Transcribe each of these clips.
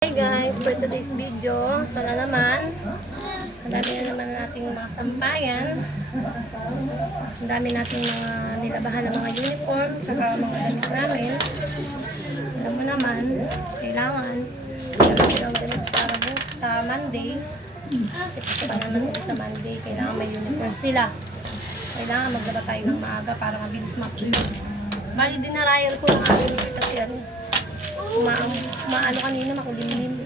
Hi guys, for today's video, ito na naman. Ang dami na naman nating mga sampayan. Ang dami nating mga nilabahan ng mga uniform, saka mga damit namin. Alam mo naman, kailangan silang damit para sa Monday. Kasi pa naman ulit sa Monday, kailangan may uniform sila. Kailangan maglaba tayo ng maaga para mabilis makulit. Bali dinarayan ko ng akin kasi ano, maano kanina, makulimlim.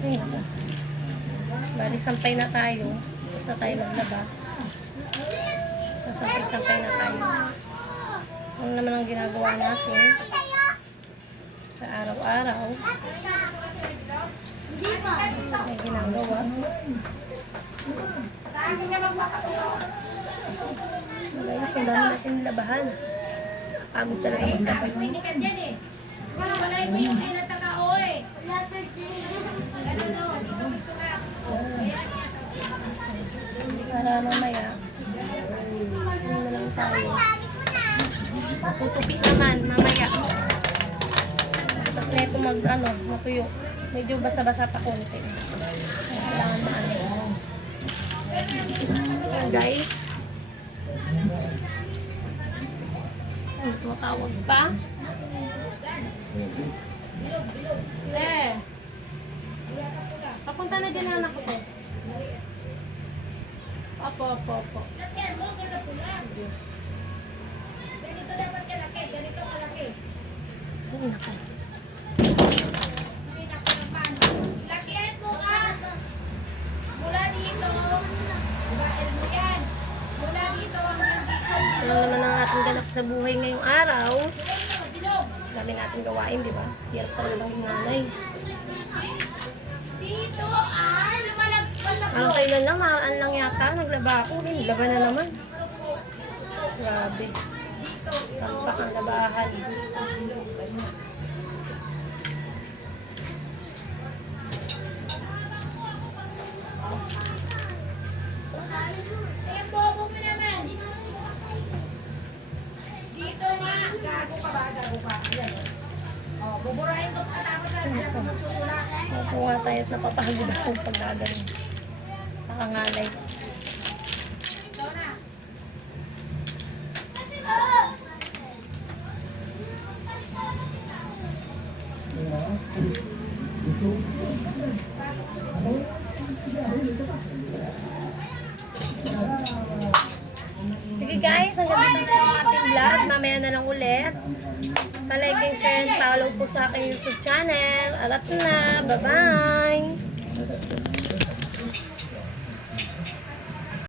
Ay, nako. Bali, sampay na tayo. Tapos na tayo maglaba. Sasampay-sampay na tayo. Ano naman ang ginagawa natin sa araw-araw. May ginagawa. Guys, ang dami natin labahan. Pagod talaga maglaba. Wala mo yung inataka-oy. Para mamaya, ano na lang tayo. Tutupit naman, mamaya. Tapos na ito matuyo. Medyo basa-basa pa konti. Kailangan maano. Ayan guys. Ano, tumatawag pa? Papunta na dyan ang anak ko. Opo. Ganito dapat kalaki, ganito kalaki. Ay, nako. Lakihan mo ka. Mula dito. Bael mo yan. Mula dito hanggang dito. Ano naman ang ating ganap sa buhay ngayong araw? Bilog. Dami natin gawain, di ba? Hirap talaga ng nanay. Dito ay lumalagpas ako. Parang kailan lang, nakaraan lang yata. Naglaba ako. Naglaba na naman. Grabe. Tampak ang labahan. Tingnan bobo mo naman. Dito nga. Gago ka ba? Gago ka. Ayan. Oh, buburahin ko katapos na dyan kung magsusulat. Opo nga tayo at napapagod akong pagdagaling. Nakangalay. Ikaw na. Sige guys, hanggang dito na lang ang ating vlog. Mamaya na lang ulit. Pa-like and share and follow po sa aking YouTube channel. Arat na. Bye-bye!